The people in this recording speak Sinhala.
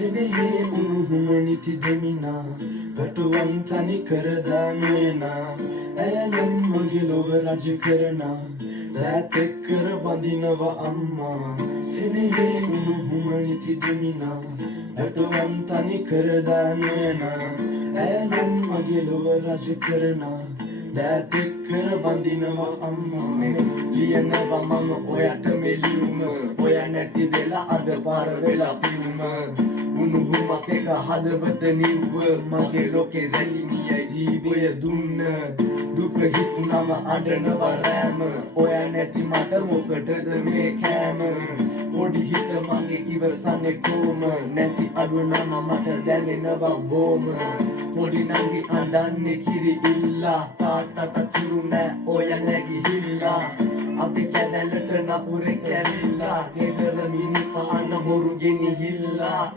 සෙනෙහේ උණුහුම නිති දෙමිනා කටුවන් තනි කර දානයනා ඇයනම් මගේ ලොව රජ කරනා රැත් එක්කර වඳිනව අම්මා සෙනෙහේ උණුහුම නිති දෙමිනා කටුවන් තනි කර දානයනා ඇයනම් මගේ ලොව රජ කරනා රැත් එක්කර වඳිනව අම්මා ලියනවා මම ඔයාට මෙලියුම ඔයා නැති වෙලා අද පාර වෙලා පියුම උණුහුමක් එක හදවත නිව්ව මගේ ලෝකේ රැඳිමියයි ජීවය දුන්න දුක හිතුනම අඬනව රෑම ඔයා නැති මට මොකටද මේ කෑම පොඩි හිත මගේ ඉවසන්නේ කොම නැති අඩුනම මට දැනෙනවා බොම පොඩි නංගි අඬන්නේ කිරි ඉල්ලා තාත්තට තුරු නෑ ඔයා නැගිහිල්ලා අපි කැදැල්ලට නපුරේ කැරිලා ගෙදර මිනි පාන හොරු ගෙනිහිල්ලා